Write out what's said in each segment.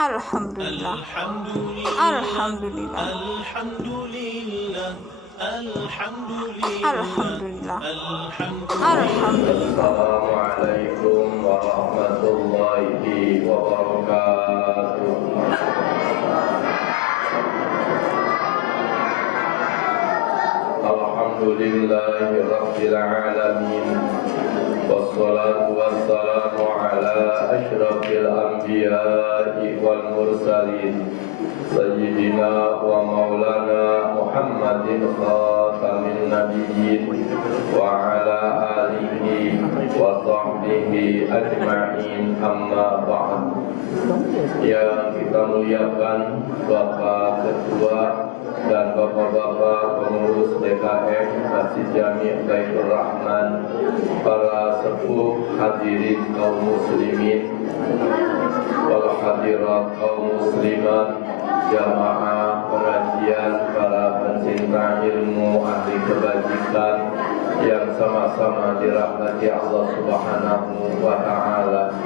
Alhamdulillah. Alhamdulillah. Alhamdulillah. Alhamdulillah. Alhamdulillah. Assalamualaikum warahmatullahi wabarakatuh. Alhamdulillahi rabbil alamin. Wassalatu wassalamu ala asyrafil anbiya'i wal mursalin Sayyidina wa maulana Muhammadin khatamin nabiyyin wa ala alihi wa sahbihi ajma'in, amma ba'd. Yang kita muliakan Bapak Ketua dan Bapak-Bapak pengurus DKM Masjid Jami' Baitur Rahman, para sepuh hadirin kaum muslimin, para hadirat kaum muslimat, jamaah pengajian, para pencinta ilmu, ahli kebajikan yang sama-sama dirahmati Allah Subhanahu wa Ta'ala.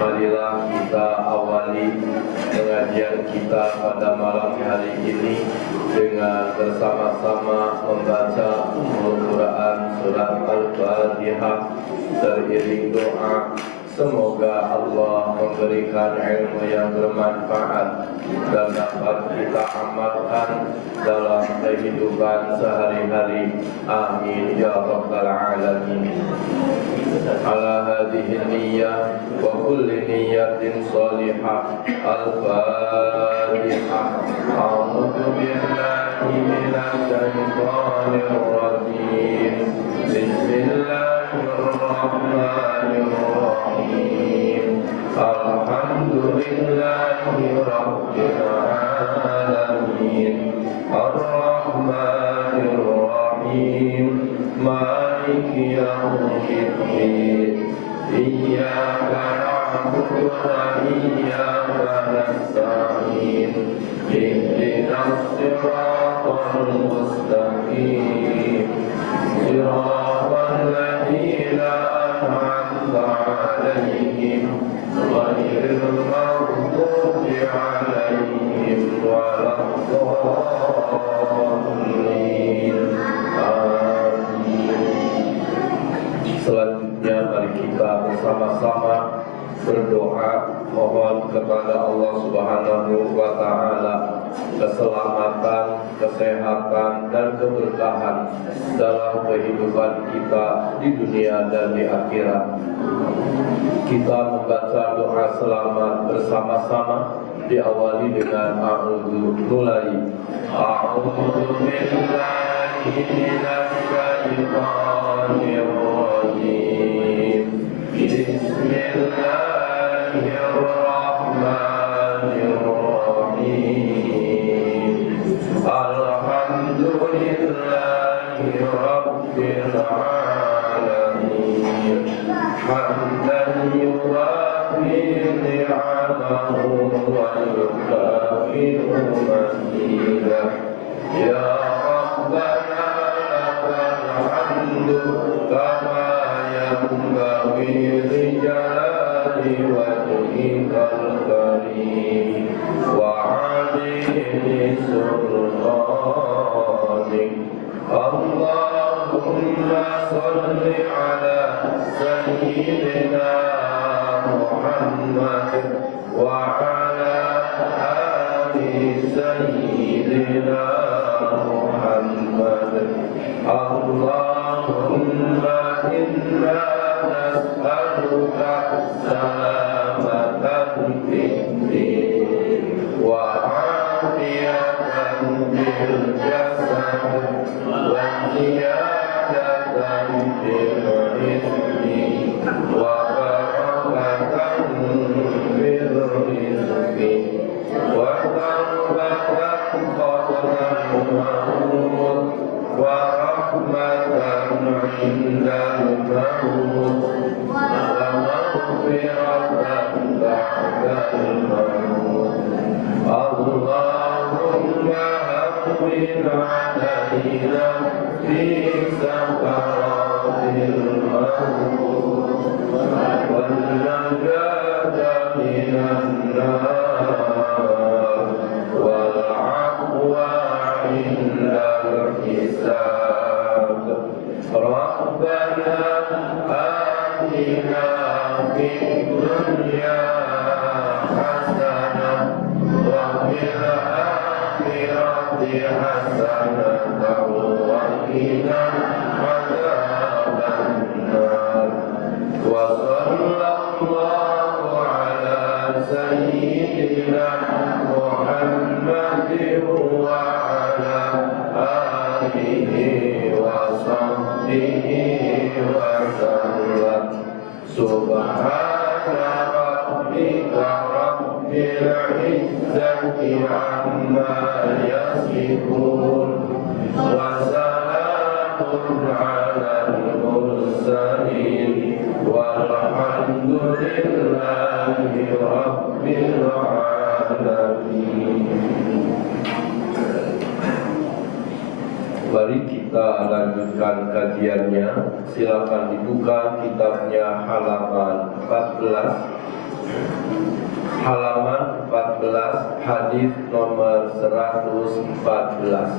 Marilah kita awali pengajian kita pada malam hari ini dengan bersama-sama membaca Al-Quran surat Al-Fatihah seiring doa. Semoga Allah memberikan ilmu yang bermanfaat dan dapat kita amalkan dalam kehidupan sehari-hari. Amin ya rabbal alamin. Ala hadhihi niyyah wa kulli niyyatin salihah. Al-Fatihah. A'udzu billahi minasy syaithanir rajim. Bismillahirrahmanirrahim. Alhamdulillahi rabbil alamin. Ar-Rahmanir Rahim. Maliki yaumiddin. Iyyaka na'budu wa iyyaka nasta'in. Ihdinas siratal mustaqim. Siratal ladzina an'amta 'alaihim ghairil maghdubi 'alaihim waladdallin. Amin. Selanjutnya mari kita bersama-sama berdoa mohon kepada Allah Subhanahu wa Ta'ala keselamatan, kesehatan, dan keberkahan dalam kehidupan kita di dunia dan di akhirat. Kita membaca doa selamat bersama-sama, diawali dengan a'udzu mulai. A'udzu billahi minasy syaithanir rajim. Bismillahirrahmanirrahim. Alhamdulillahi rabbil alamin. Hamdan yuwafi ni'amahu wa yukafi'u mazidah. Ya Rabbana lakal hamdu kama yanbaghi li jalali wajhikal karim wa 'azimi sultanik. Allahumma salli ala sayyidina Muhammad wa ala ali sayyidina Muhammad. Allahumma inna nas'aluka salamatan fid din wa afiyatan fil jasad wa ziyadatan fil rizqi wa barakatan fil rizqi wa tawbatan qabla al-maut wa rahmatan 'indal maut wa maghfiratan ba'da al-maut. Allahumma hawwin 'alaina fi sakaratil maut wal najata minan nar. عند الحساب ربنا آتنا في الدنيا حسنة وفي الآخرة حسنة وقنا عذاب النار وصلى الله على سيدنا محمد وعلى آله وصحبه وسلم سبحان ربك رب العزة عما يصفون وسلام على المرسلين والحمد لله رب العالمين. Mari kita lanjutkan kajiannya. Silakan dibuka kitabnya halaman 14. Halaman 14, hadis nomor 114.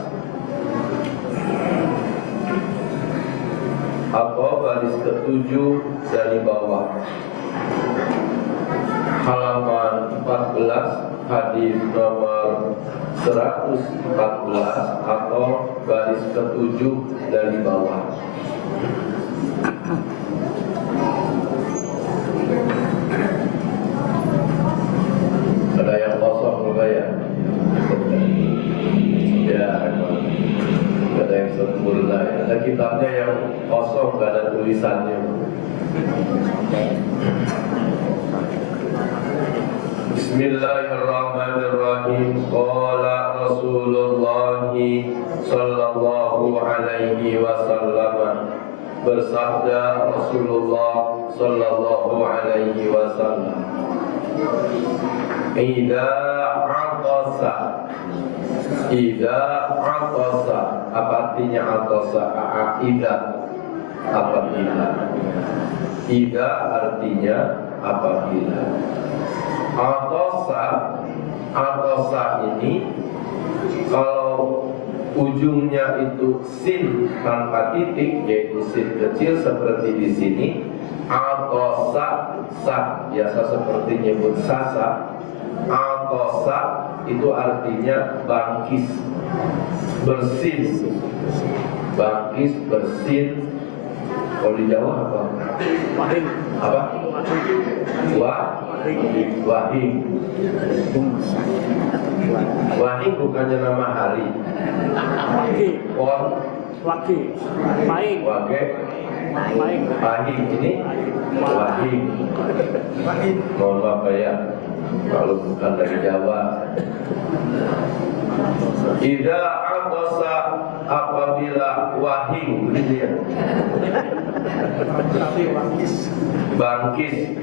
Atau baris ke-7 dari bawah. Halaman 14, hadis nomor 114 atau baris ke-7 dari bawah. Ada yang kosong juga ya? Ya, ada yang sempurna ya. Ada kitabnya yang kosong, gak ada tulisannya. Bismillahirrahmanirrahim. Qala Rasulullah sallallahu alaihi wasallam. Bersabda Rasulullah sallallahu alaihi wasallam, Idza atasa, apa artinya atasa? Apabila. Idza artinya apabila. Atasa ini kalau ujungnya itu sin tanpa titik, yaitu sin kecil seperti di sini. Atasa, biasa seperti nyebut sasa. Atasa itu artinya bangkis, bersin, bangkis, bersin. Kalau di Jawa apa? Wahing. Apa? Wahing. Wahing bukannya nama hari. Wahing. Wahing ini Wahing. Mohon maaf ya kalau bukan dari Jawa. Idza atasa, apabila wahing, begitu ya. Bangkis.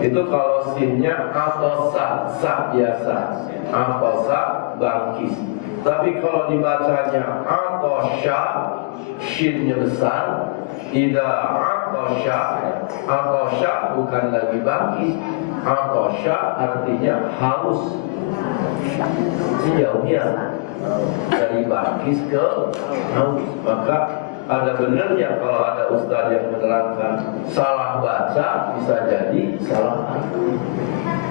Itu kalau sinnya atasa, sa biasa. Atasa, bangkis. Tapi kalau dibacanya atosha, shinnya besar. Idza atosha bukan lagi bangkis. Atosha artinya haus. Jauhnya dari bangkis ke haus. Maka ada benarnya kalau ada ustaz yang menerangkan salah baca, bisa jadi salah arti.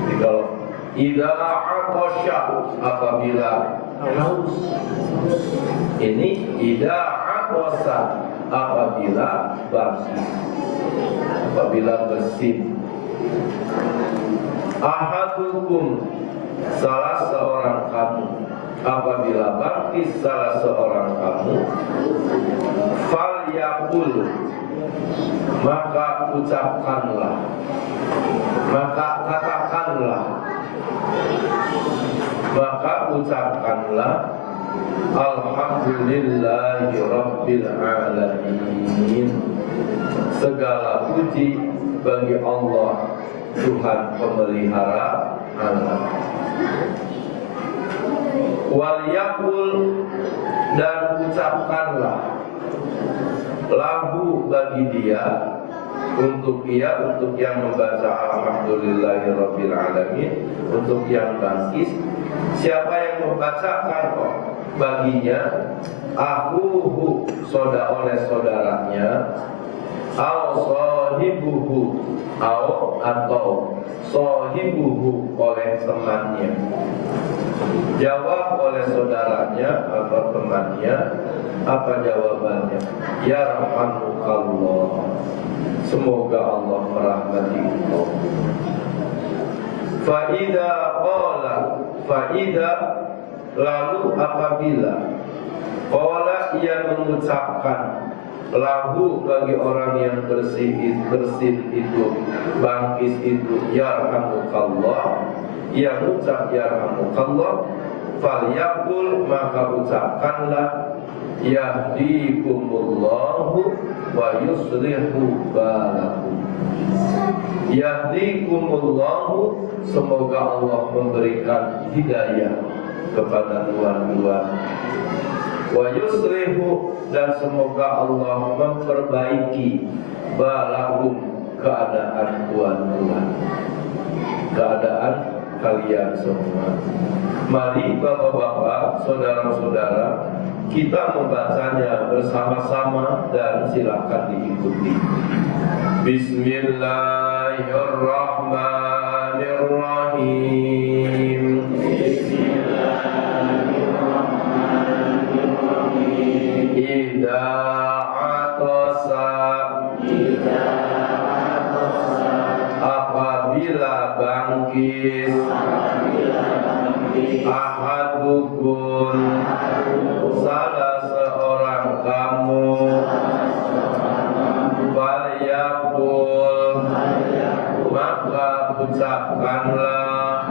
Jadi kalau idza atosha, apabila haus, ini idza atasa, apabila bangkis, apabila bersin. Ahadukum, salah seorang kamu, apabila bangkis salah seorang kamu, falyaqul, maka ucapkanlah, maka katakanlah, maka ucapkanlah, alhamdulillahi rabbil alamin, segala puji bagi Allah, Tuhan pemelihara alam. Walyakul, dan ucapkanlah, lahu bagi dia, untuk yang membaca alhamdulillahirabbil alamin, untuk yang bangkis. Siapa yang membacakan baginya akuhu oleh saudaranya, atau sohibuhu oleh temannya. Jawab oleh saudaranya atau temannya, apa jawabannya? Ya rahmukallah, semoga Allah merahmati engkau. Faida lalu apabila qala ia mengucapkan lahu bagi orang yang bersin itu, bangkis itu, yarhamukallah, ia ucap yarhamukallah, falyaqul maka ucapkanlah yahdikumullahu wa yuslihu balakum. Yahdikumullahu, semoga Allah memberikan hidayah kepada tuan-tuan. Wa yuslihu, dan semoga Allah memperbaiki balakum, keadaan tuan-tuan, keadaan kalian semua. Mari bapak-bapak, saudara-saudara, kita membacanya bersama-sama dan silakan diikuti. Bismillahirrahmanirrahim. Idza atasa, apabila bangkit, ahadukum, salah seorang kamu, falyaqul, maka ucapkanlah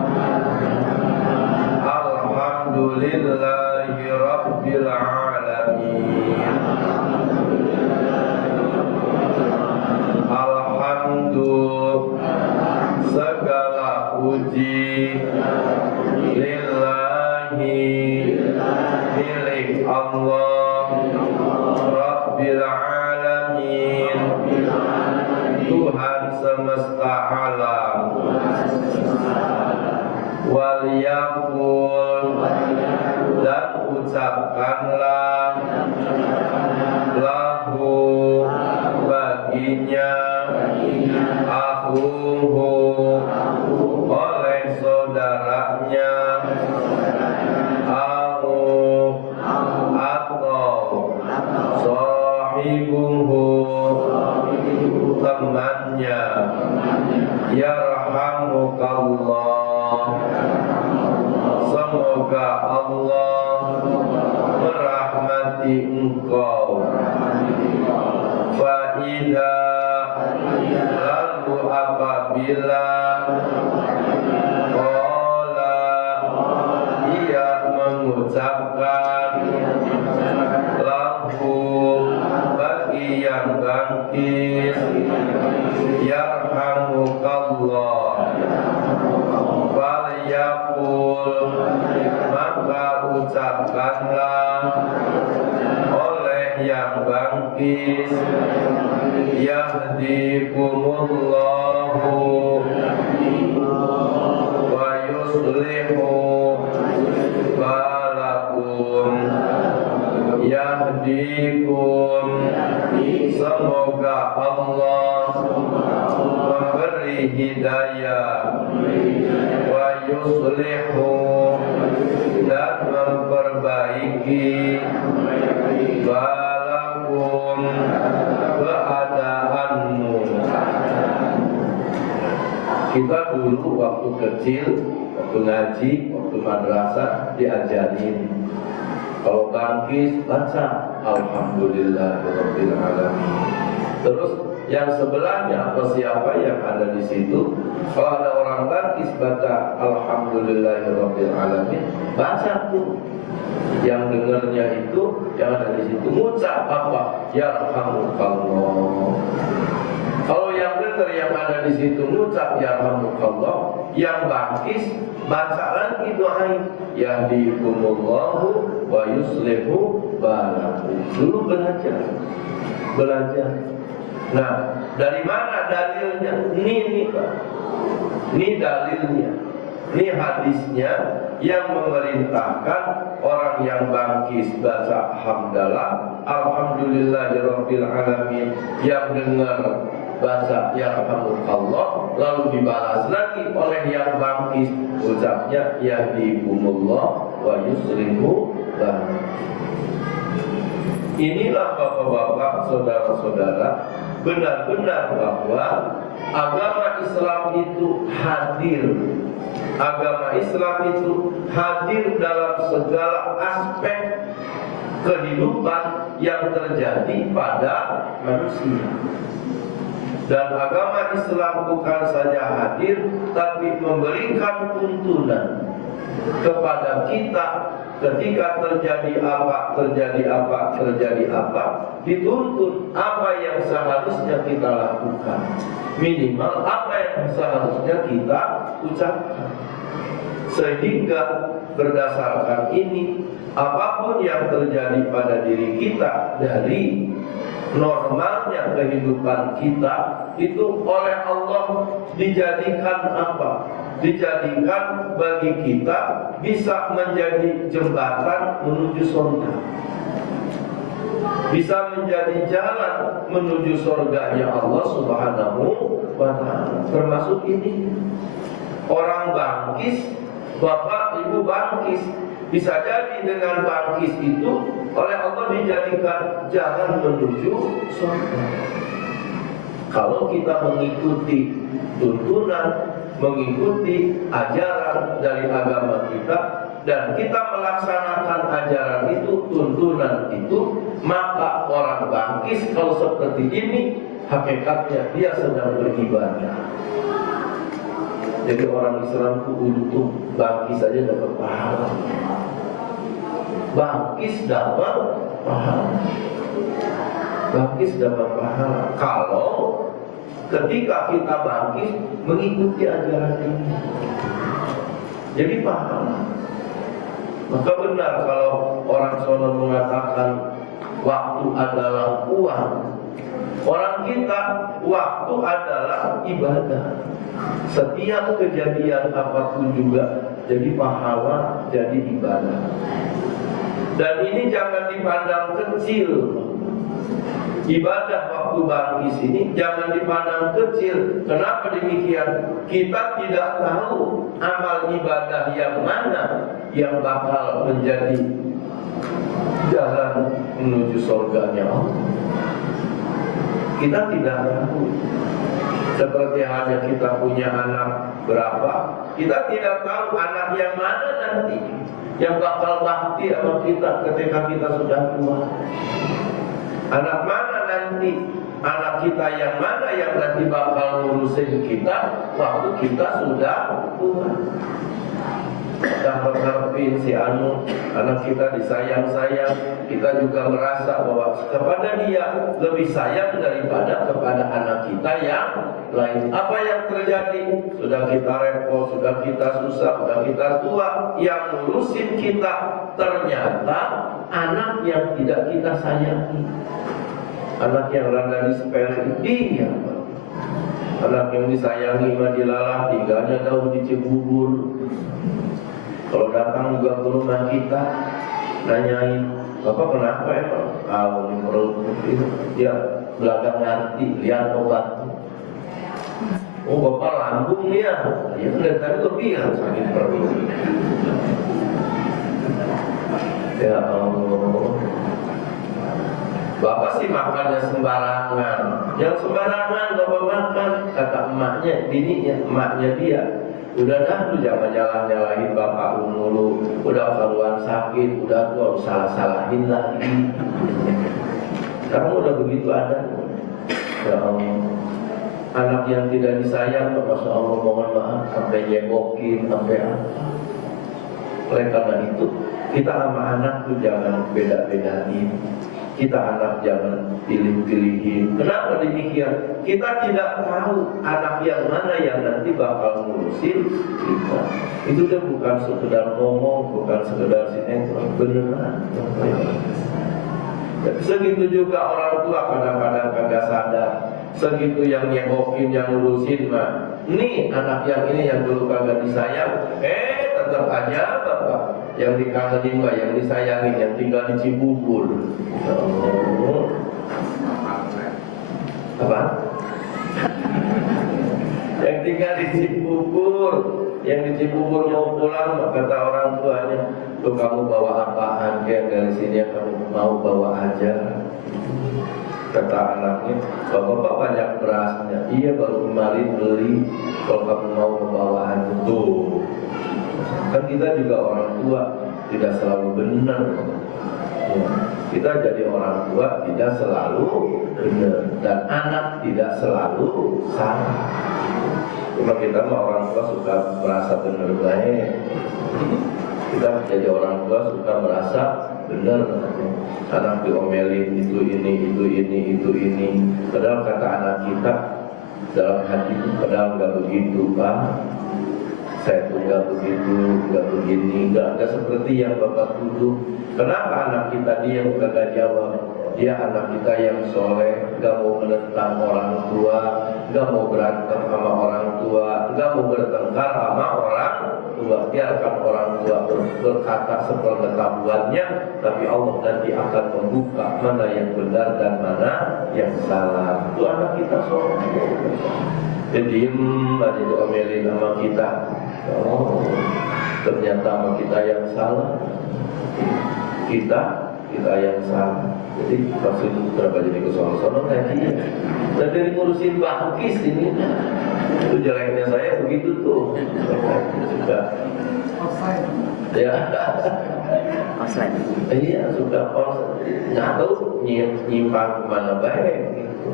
alhamdulillahi rabbil alamin. Segala puji lillahi, milik Allah, rabbil alamin, Tuhan semesta alam. Waliyakul, dan ucapkanlah lahu baginya, akuhu oleh saudaranya, atau sahibuhu temannya, yarhamukallah, semoga Allah merahmati engkau. Faida, lalu apabila qala ia mengucapkan lahu bagi yang bangkit, yarhamukallah, falyaqul, maka ucapkanlah oleh yang bangkit, yahdikumullahu wa yuslihu balakum. Yahdikum, semoga Allah memberi hidayah, wa yuslihu, dan memperbaiki balakum, keadaanmu. Kita dulu waktu kecil, waktu ngaji, waktu madrasah diajarin kalau bangkit baca alhamdulillahirabbil alamin. Terus yang sebelahnya atau siapa yang ada di situ, kalau ada orang bangkit baca alhamdulillahirabbil alamin, baca tuh. Yang dengarnya itu, yang ada di situ ngucap apa? Yarhamukallah. Kalau yang dengar yang ada di situ ngucap yarhamukallah, yang bangkit baca lagi doa yahdikumullahu wa yuslihu balakum. Dulu belajar. Nah, dari mana dalilnya? Ini Pak. Ini dalilnya. Ini hadisnya yang memerintahkan orang yang bangkis baca hamdalah, alhamdulillahirabbil alamin, yang dengar baca yarhamukallah, lalu dibalas lagi oleh yang bangkis ucapnya yahdikumullah wa yuslihu lakum. Inilah bapak-bapak, saudara-saudara, benar-benar bahwa agama Islam itu hadir. Agama Islam itu hadir dalam segala aspek kehidupan yang terjadi pada manusia. Dan agama Islam bukan saja hadir, tapi memberikan tuntunan kepada kita ketika terjadi apa, dituntut apa yang seharusnya kita lakukan, minimal apa yang seharusnya kita ucapkan. Sehingga berdasarkan ini, apapun yang terjadi pada diri kita dari normalnya kehidupan kita itu oleh Allah dijadikan apa? Dijadikan bagi kita bisa menjadi jembatan menuju surga, bisa menjadi jalan menuju surganya Allah Subhanahu wa ta'ala. Termasuk ini orang bangkis, bapak ibu bangkis, bisa jadi dengan bangkis itu oleh Allah dijadikan jalan menuju surga. Kalau kita mengikuti tuntunan, mengikuti ajaran dari agama kita, dan kita melaksanakan ajaran itu, tuntunan itu, maka orang bangkis kalau seperti ini hakikatnya dia sedang beribadah. Jadi orang Islam itu untung bangkis saja dapat pahala. Bangkis dapat pahala. Bangkis dapat pahala kalau ketika kita bangkis mengikuti ajaran ini, jadi pahala. Maka benar kalau orang sono mengatakan waktu adalah uang. Orang kita waktu adalah ibadah. Setiap kejadian apapun juga jadi pahala, jadi ibadah. Dan ini jangan dipandang kecil. Ibadah waktu bangkis ini jangan dipandang kecil. Kenapa demikian? Kita tidak tahu amal ibadah yang mana yang bakal menjadi jalan menuju surganya Allah. Kita tidak tahu. Seperti halnya kita punya anak berapa, kita tidak tahu anak yang mana nanti yang bakal bakti sama kita ketika kita sudah tua. Anak mana nanti, anak kita yang mana yang nanti bakal ngurusin kita waktu kita sudah tua. Kita berharapin si anu, anak kita disayang-sayang, kita juga merasa bahwa kepada dia lebih sayang daripada kepada anak kita yang lain. Apa yang terjadi? Sudah kita repot, sudah kita susah, sudah kita tua, yang ngurusin kita ternyata anak yang tidak kita sayangi. Anak yang rada disepelekan dia. Anak yang disayangi mah dilalah, tinggalnya daun di Cibubur. Kalau datang juga ke rumah kita, nanyain, Bapak kenapa emang? Ini perut itu, dia belakang ngerti, lihat obat. Oh Bapak lambung ya, ya kan dari tadi tuh bilang sakit perut. Ya Allah. Bapak sih makannya sembarangan. Yang sembarangan Bapak makan, kata emaknya, bininya, emaknya dia. Udah dah lu jangan nyalahin bapak mulu. Udah keluar sakit, udah tua salah-salahin lagi. Kamu udah begitu ada. Ya Allah. Anak yang tidak disayang, Masya Allah, mohon maaf, sampai nyekokin, sampai apa. Oleh karena itu, kita sama anak tuh jangan beda-bedain. Kita anak jangan pilih-pilihin. Kenapa demikian? Kita tidak tahu anak yang mana yang nanti bakal ngurusin kita. Itu kan bukan sekedar ngomong, bukan sekedar sinetron, beneran. Segitu juga orang tua kadang-kadang kagak sadar. segitu yang nyegokin, yang ngurusin mah. Nih anak yang ini yang dulu kagak disayang, tetap aja bapak yang dikangenin mah, yang disayangin, yang tinggal di Cibubur. Apa? Yang tinggal di Cibubur, yang di Cibubur mau pulang, kata orang tuanya, tuh kamu bawa apaan? Yang dari sini kamu mau bawa aja. Kata anaknya, bapak banyak berasnya. Iya baru kemarin beli. Kalau kamu mau membawa aja tuh. Kan kita juga orang tua tidak selalu benar. Ya. Kita jadi orang tua tidak selalu benar, dan anak tidak selalu salah. Cuma kita mah orang tua suka merasa benar baik. Kita jadi orang tua suka merasa benar. Anak diomelin itu ini. Padahal kata anak kita dalam hati itu padahal nggak begitu pak. Saya tuh nggak begitu, nggak begini, nggak seperti yang bapak tuduh. Kenapa anak kita diam kagak jawab? Dia anak kita yang soleh, nggak mau menentang orang tua, nggak mau berantem sama orang tua, nggak mau bertengkar sama orang tua. Biarkan orang tua berkata sepengetahuannya, tapi Allah nanti akan membuka mana yang benar dan mana yang salah. Itu anak kita soleh. Dia diem aja diomelin sama kita. Oh, ternyata sama kita yang salah. Kita yang salah. Jadi maksud berapa jadi kesono-sono ngaji. Dan dari ngurusin bangkis ini, itu jeleknya saya begitu tuh. Suka. Ya. Iya suka nggak tahu nyimpang kemana baik. Gitu.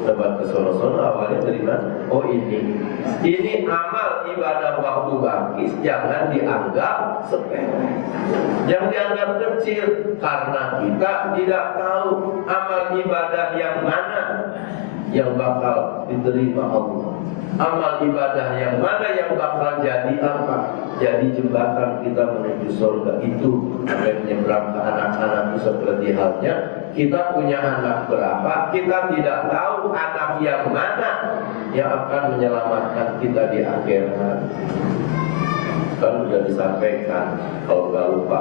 Dapat kesono-sono awalnya dari mana? Oh ini amal ibadah waktu bangkis jangan dianggap sepele, jangan dianggap kecil, karena kita tidak tahu amal ibadah yang mana yang bakal diterima Allah. Amal ibadah yang mana yang bakal jadi apa? Jadi jembatan kita menuju surga itu sampai menyeberang ke anak-anak itu seperti halnya kita punya anak berapa, kita tidak tahu anak yang mana yang akan menyelamatkan kita di akhirat. Kan sudah disampaikan kalau nggak lupa.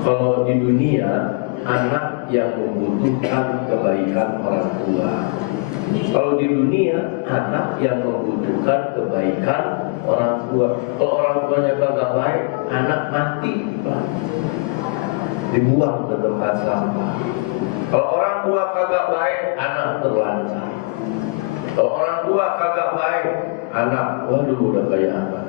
Kalau di dunia anak yang membutuhkan kebaikan orang tua. Kalau di dunia anak yang membutuhkan kebaikan orang tua. Kalau orang tuanya kagak baik, anak mati, Pak. Dibuang ke tempat sampah. Kalau orang tua kagak baik, anak terlantar. Kalau orang tua kagak baik, anak, waduh udah kayak apa?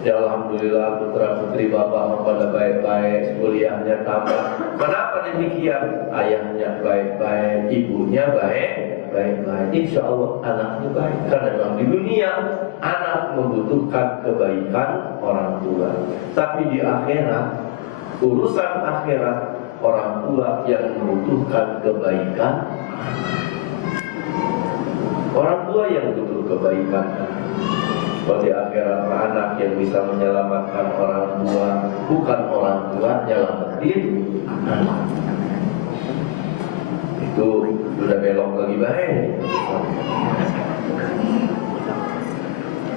Ya Alhamdulillah putra putri bapak pada baik-baik, kuliahnya tambah. Kenapa demikian? Ayahnya baik-baik, ibunya baik-baik. Insya Allah anaknya baik. Karena memang di dunia anak membutuhkan kebaikan orang tua. Tapi di akhirat, urusan akhirat, orang tua yang membutuhkan kebaikan. Orang tua yang butuh kebaikan. Kalau di akhirat anak yang bisa menyelamatkan orang tua, bukan orang tua nyelamatin anak. Itu sudah belok lagi baik.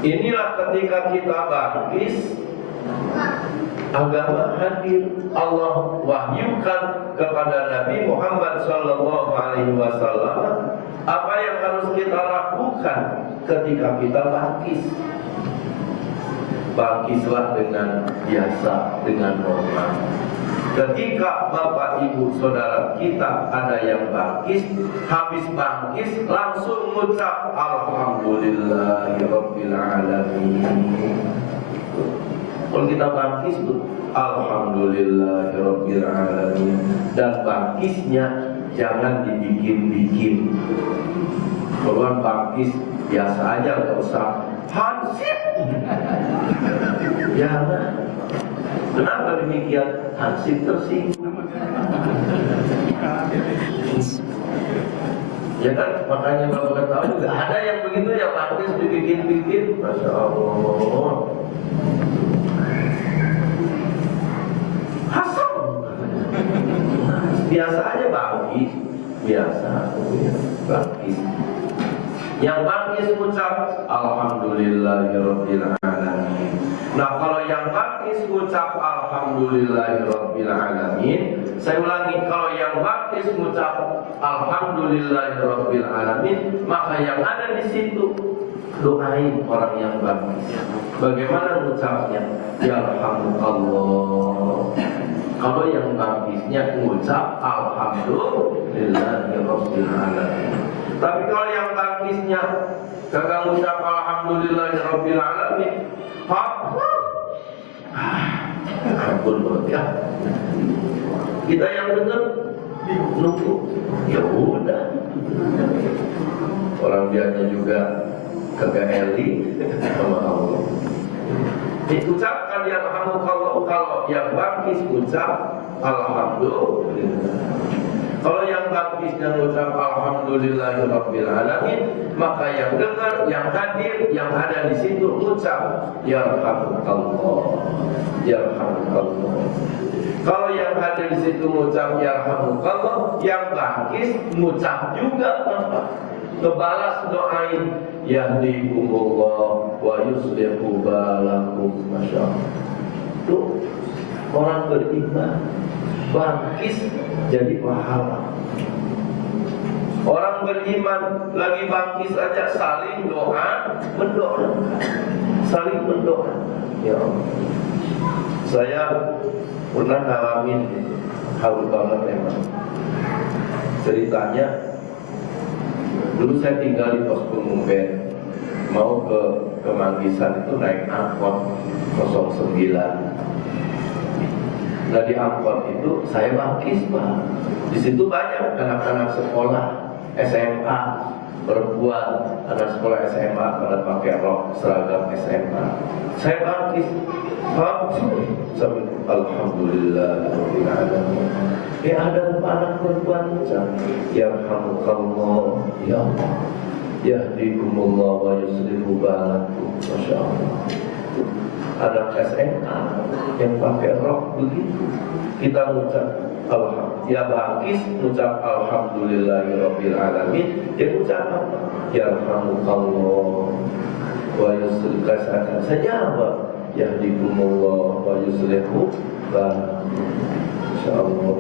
Inilah ketika kita bangkis, agama hadir. Allah wahyukan kepada Nabi Muhammad SAW apa yang harus kita lakukan ketika kita bangkis. Bangkislah dengan biasa, dengan normal. Ketika bapak ibu saudara kita ada yang bangkis, habis bangkis langsung mengucap Alhamdulillahirabbil alamin. Kalau kita bangkis itu Alhamdulillahirabbil alamin, dan bangkisnya jangan dibikin-bikin. Kalau bangkis biasa aja, nggak usah hansip. Jangan. Kenapa demikian? Hansip tersinggung. Ya kan, makanya bapak ketahui juga ada yang begitu yang bangkis dibikin-bikin. Masya Allah. Hasan. Biasa aja bangkis. biasa ya, bangkis. Yang bangkis ucap alhamdulillahirabbil alamin. Nah, kalau yang bangkis ucap alhamdulillahirabbil alamin, saya ulangi, kalau yang bangkis ucap alhamdulillahirabbil alamin, maka yang ada di situ doain orang yang bangkis. Bagaimana ucapnya? Yarhamukallah. Kalau yang bangkisnya ucap alhamdulillahirabbil alamin. Tapi kalau yang bangkisnya kagak ucap alhamdulillahirabbil alamin, ampun ya. Kita yang dengar nunggu, ya udah. Orang dianya juga kagak eli sama Allah. Diucapkan yarhamukallah kalau yang bangkis ucap alhamdulillah. Kalau yang bangkisnya ucap alhamdulillahirabbil alamin, maka yang dengar, yang hadir, yang ada di situ ucap yarhamukallah. Yarhamukallah. Kalau yang hadir di situ ucap yarhamukallah, yang bangkis ucap juga apa? Kebalas doain yahdikumullah wa yuslihu balakum. Masya Allah. Tuh orang beriman bangkis jadi pahala. Orang beriman lagi bangkis aja saling doa, mendoa, saling mendoa. Ya Allah. Saya pernah ngalamin haru banget memang. Ceritanya, dulu saya tinggal di Pos Pengumpen, mau ke Manggisan itu naik angkot 09. Nah di angkot itu saya bangkis Pak. Di situ banyak anak-anak sekolah SMA perempuan, anak sekolah SMA pada pakai rok seragam SMA. Saya bangkis, alhamdulillah. Ada anak perempuan yarhamukallah, ya Allah, yahdikumullah wa yuslihu balakum. Masya Allah. Anak SMA yang pakai rok begitu, kita ucap alhamdulillah, ya bangkis ucap alhamdulillahirabbil alamin, dia ucap apa? Yarhamukallah wa yuslihu balakum. Saya apa? Yahdikumullah wa yuslihu balakum. Insyaallah.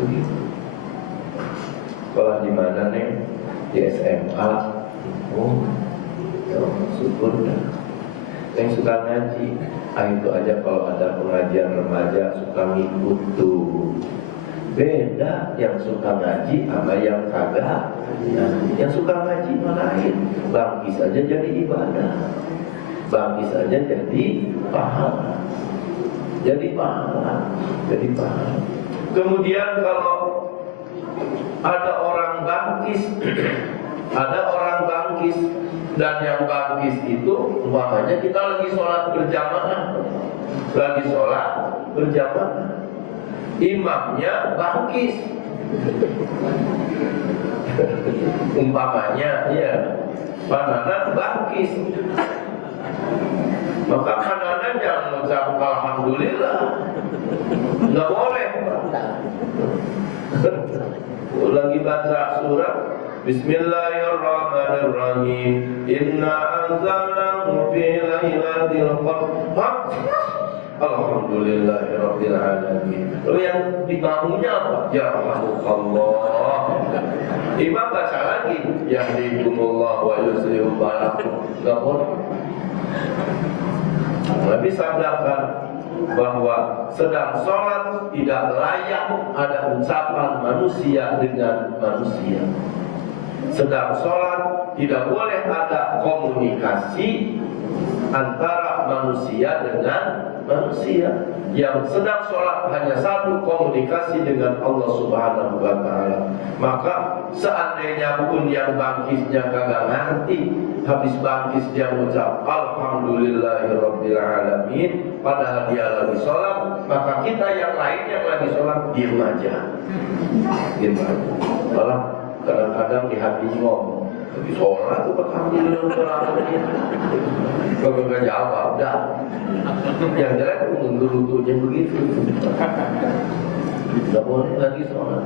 Begitu. Sekolah di mana nih? Di SMA. Oh, ya, syukur dah. Yang suka ngaji, itu aja kalau ada pengajian remaja suka ngikut tuh. Beda yang suka ngaji sama yang kagak. Yang suka ngaji malahin, bangkis aja jadi ibadah, bangkis aja jadi pahala, jadi pahala, jadi pahala. Kemudian kalau ada orang bangkis, ada orang bangkis. Dan yang bangkis itu umpamanya kita lagi sholat berjamaah, imamnya bangkis, umpamanya ya, pananan bangkis, maka pananan jangan mengucap alhamdulillah, nggak boleh. Lagi baca surat Bismillahirrahmanirrahim. Inna anzalnahu fi lailatul qadr. Alhamdulillahirabbil alamin. Lalu yang dibangunnya apa? Yarhamukallah. Imam baca lagi yahdikumullah wa yuslihu balakum. Enggak boleh. Nabi sabdakan bahwa sedang sholat tidak layak ada ucapan manusia dengan manusia. Sedang sholat tidak boleh ada komunikasi antara manusia dengan manusia. Yang sedang sholat hanya satu, komunikasi dengan Allah Subhanahu wa Ta'ala. Maka seandainya pun yang bangkisnya kagak ngerti, habis bangkis dia mengucap alhamdulillahirabbil alamin, padahal dia lagi sholat, maka kita yang lain yang lagi sholat diam aja, diam aja. Malah kadang-kadang di hati ngomong, lagi sholat tuh alhamdulillah, kagak jawab dah. Yang jelek mundur lututnya begitu. Tidak boleh lagi sholat.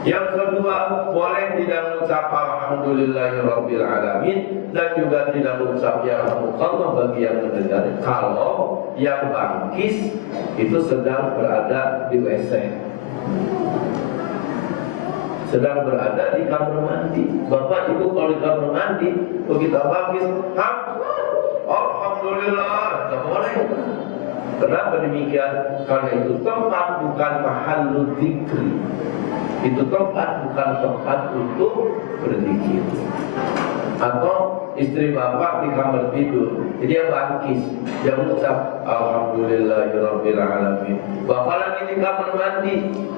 Yang kedua, boleh tidak mengucap alhamdulillahirabbil alamin dan juga tidak mengucap yarhamukallah bagi yang mendengar kalau yang bangkis itu sedang berada di WC, sedang berada di kamar mandi. Bapak Ibu kalau di kamar mandi begitu bangkis, alhamdulillah, tidak boleh. Kenapa demikian? Karena itu tempat bukan mahallul dzikri. Itu tempat bukan tempat untuk berzikir. Atau istri bapak di kamar tidur, dia bangkis, dia mengucap alhamdulillahirabbil alamin. Bapak lagi di kamar mandi,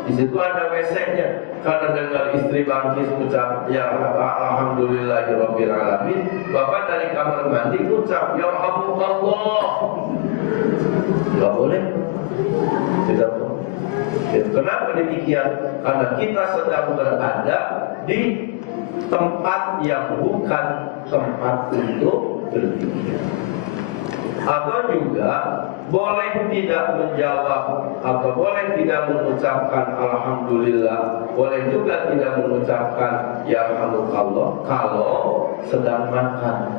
di situ ada WC-nya. Karena dengar istri bangkis mengucap ya alhamdulillahirabbil alamin, bapak dari kamar mandi mengucap ya Allah. Tidak boleh. Tidak boleh. Kenapa demikian? Karena kita sedang berada di tempat yang bukan tempat untuk berzikir. Atau juga boleh tidak menjawab atau boleh tidak mengucapkan alhamdulillah, boleh juga tidak mengucapkan yarhamukallah kalau sedang makan.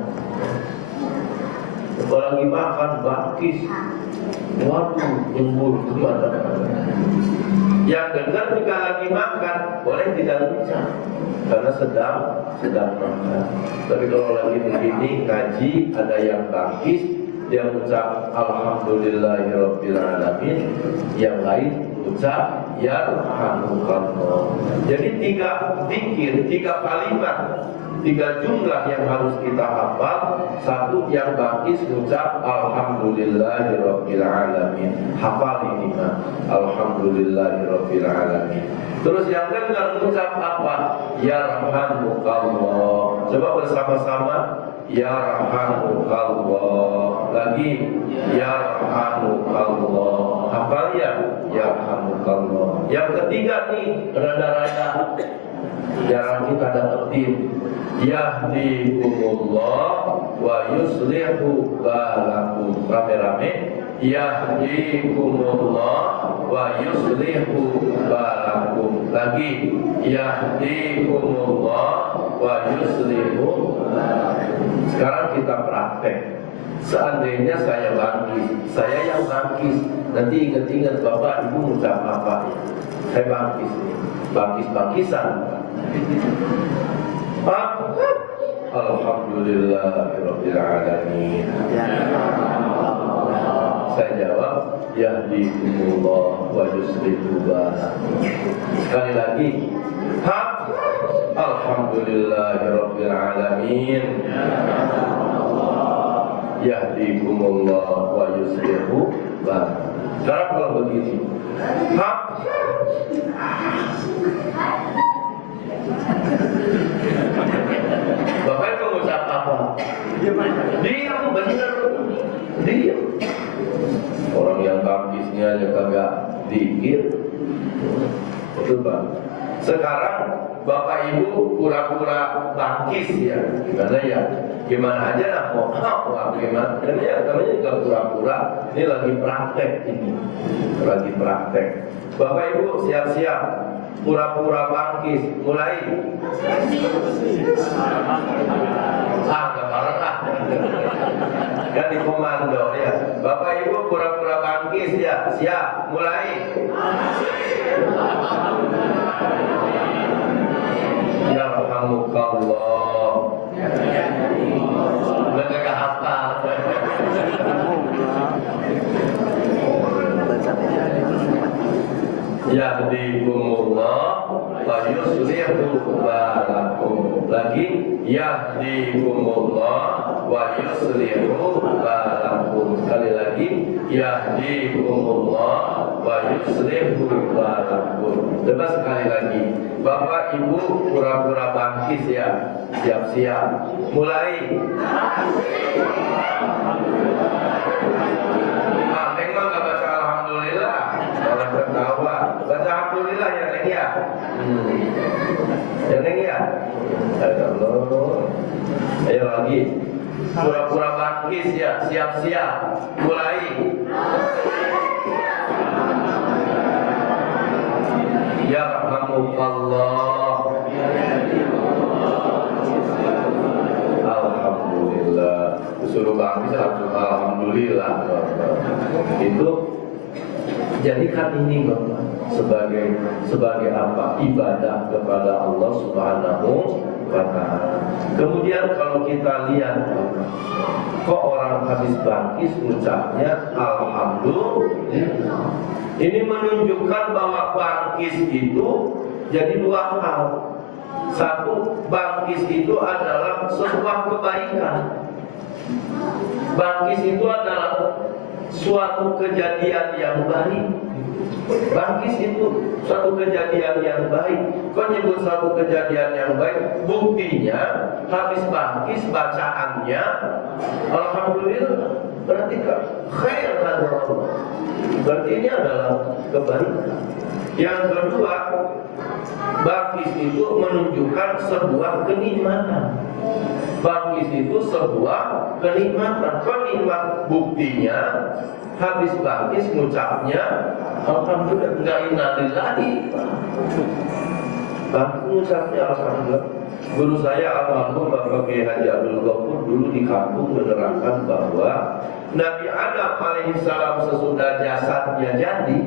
Kalau lagi makan bangkis, waduh, nyembur kemana-mana. Yang dengar juga lagi makan, boleh tidak ucap karena sedang makan. Tapi kalau lagi begini ngaji, ada yang bangkis, dia ucap alhamdulillahirabbil alamin, yang lain ucap yarhamukallah. Jadi 3 zikir, 3 kalimat, 3 jumlah yang harus kita hafal. Satu, yang bangkis ucap alhamdulillahirabbil alamin. Hafal ini mah, alhamdulillahirabbil alamin. Terus yang dengar ucap apa? Yarhamukallah. Coba bersama-sama, yarhamukallah. Lagi, yarhamukallah. Hafal ya? Yarhamukallah. Yang ketiga nih, rada-rada jarang kita dapetin. Yahdikumullah wa yuslihu balakum. Rame-rame. Yahdikumullah wa yuslihu balakum. Lagi. Yahdikumullah wa yuslihu balakum. Sekarang kita praktek. Seandainya saya bangkis, saya yang bangkis, nanti ingat-ingat Bapak Ibu mengucap apa? Saya bangkis, bangkis-bangkisan. Alhamdulillahirabbil alamin. Saya jawab yahdikumullah wa yuslihu balakum. Sekali lagi, alhamdulillahirabbil alamin. Yahdikumullah wa yuslihu balakum. Sekarang kalau begini, Bapak itu mengucap apa? Diam, bener. Diam. Orang yang bangkisnya aja kagak dikir. Betul Pak. Sekarang Bapak Ibu pura-pura bangkis ya. Karena ya gimana aja lah mau gimana. Karena ya namanya juga pura-pura. Ini lagi praktek ini. Lagi praktek. Bapak Ibu siap-siap. Pura-pura bangkis, mulai. Gak bareng lah. Kan di komando ya. Bapak Ibu pura-pura bangkis ya, siap, mulai. Yarhamukallah. Udah gak hafal. Yahdikumullah wa yuslihu balakum. Lagi, yahdikumullah wa yuslihu balakum. Sekali lagi, yahdikumullah wa yuslihu balakum. Coba sekali lagi. Bapak Ibu pura-pura bangkis ya. Siap-siap. Mulai. Memang gak baca alhamdulillah. Orang tertawa. Baca alhamdulillah ya Neng ya. Ya Neng ya. Allah. Ayo lagi. Pura-pura bangkis ya. Siap-siap. Mulai. yarhamukallah. Alhamdulillah. Suruh bangkis langsung alhamdulillah. Itu jadikan ini Bapak sebagai apa? Ibadah kepada Allah Subhanahu wa ta'ala. Kemudian kalau kita lihat kok orang habis bangkis ucapnya alhamdulillah. Ini menunjukkan bahwa bangkis itu jadi dua hal. Satu, bangkis itu adalah sebuah kebaikan. Bangkis itu adalah suatu kejadian yang baik. Bangkis itu suatu kejadian yang baik. Kau nyebut suatu kejadian yang baik, buktinya habis bangkis bacaannya alhamdulillah. Berarti khair dari Allah. Berarti ini adalah kebaikan. Yang kedua, bangkis itu menunjukkan sebuah kenikmatan. Bangkis itu sebuah kenikmatan. Kenikmat buktinya habis bangkis ngucapnya alhamdulillah, enggak innalillahi. Bangkis ngucapnya alhamdulillah. Guru saya almarhum Bapak Kiai Haji Abdul Ghafur dulu di kampung menerangkan bahwa Nabi Adam alaihissalam sesudah jasadnya jadi,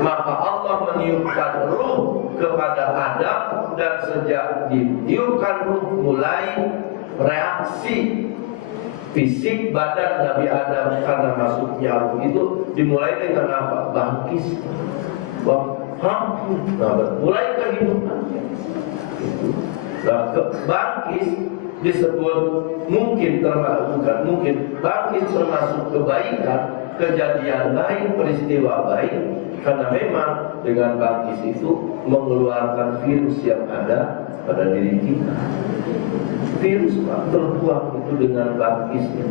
maka Allah meniupkan ruh kepada Adam, dan sejak ditiupkan ruh mulai reaksi fisik badan Nabi Adam karena masuknya ruh itu dimulai dengan apa? Bangkis. Mulai kehidupannya. Nah, bangkis disebut mungkin bangkis termasuk kebaikan, kejadian baik, peristiwa baik, karena memang dengan bangkis itu mengeluarkan virus yang ada pada diri kita. Virus terbuang itu dengan bangkisnya.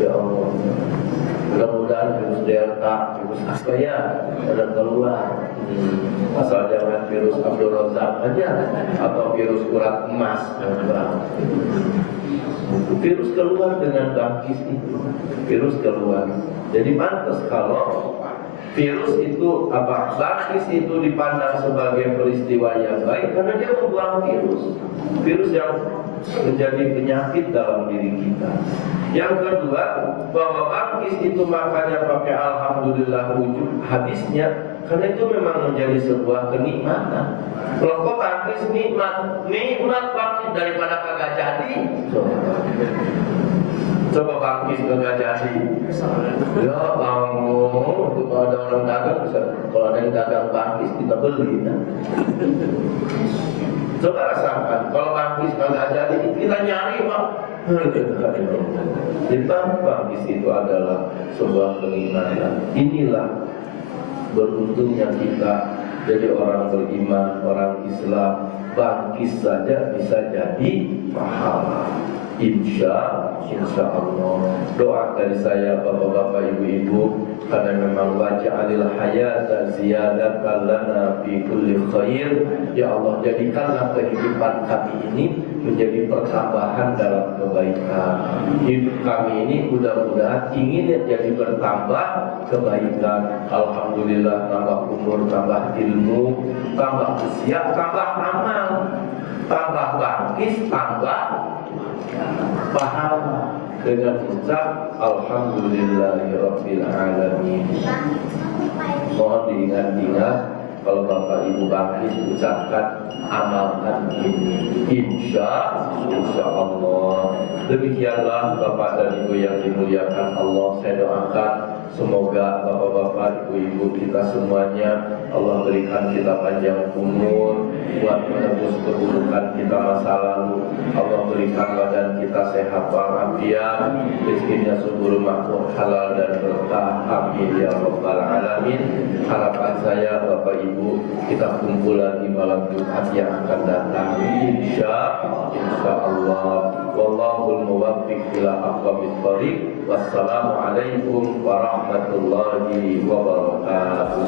Ya Allah, mudah-mudahan virus Delta, virus apa ya, ada keluar. Asal jangan virus Abdul Razak aja, atau virus urat emas. Virus keluar dengan bangkis itu. Virus keluar. Jadi pantas kalau virus itu apa? Bangkis itu dipandang sebagai peristiwa yang baik karena dia membuang virus yang menjadi penyakit dalam diri kita. Yang kedua, bahwa bangkis itu makanya pakai alhamdulillah wujud hadisnya, karena itu memang menjadi sebuah kenikmatan. Kalau kok bangkis nikmat bangkis daripada kagak jadi. Coba bangkis kagak jadi. Ya bangun, kalau ada orang dagang bisa, kalau ada yang dagang bangkis kita beli. Coba rasakan, kalau bangkis kagak jadi kita nyari Pak. Jadi bangkis itu adalah sebuah kenikmatan. Inilah beruntungnya kita jadi orang beriman, orang Islam. Bangkis saja bisa jadi pahala. Insya Allah. Doa dari saya bapak-bapak, ibu-ibu, karena memang waj'alil hayata ziyadatan lana fi kulli khair. Ya Allah, jadikanlah kehidupan kami ini menjadi pertambahan dalam kebaikan. Hidup kami ini mudah-mudahan ingin jadi bertambah kebaikan. Alhamdulillah, tambah umur, tambah ilmu, tambah usia, tambah amal, tambah bangkis, tambah pahala dengan ucap alhamdulillahirabbil alamin. Mohon diingat-ingat, kalau Bapak Ibu bangkis ucapkan, amalkan ini. Insya Allah. Demikianlah Bapak dan Ibu yang dimuliakan Allah. Saya doakan semoga Bapak-bapak, Ibu-ibu kita semuanya Allah berikan kita panjang umur buat menebus keburukan kita masa lalu. Allah berikan badan kita sehat walafiat, rezekinya subur makmur, halal dan berkah. Amin ya rabbal alamin. Harapan saya Bapak Ibu, kita kumpul lagi malam Jumat yang akan datang. Insya Allah. Wallahul muwaffiq ila aqwamit thoriq. Wassalamualaikum warahmatullahi wabarakatuh.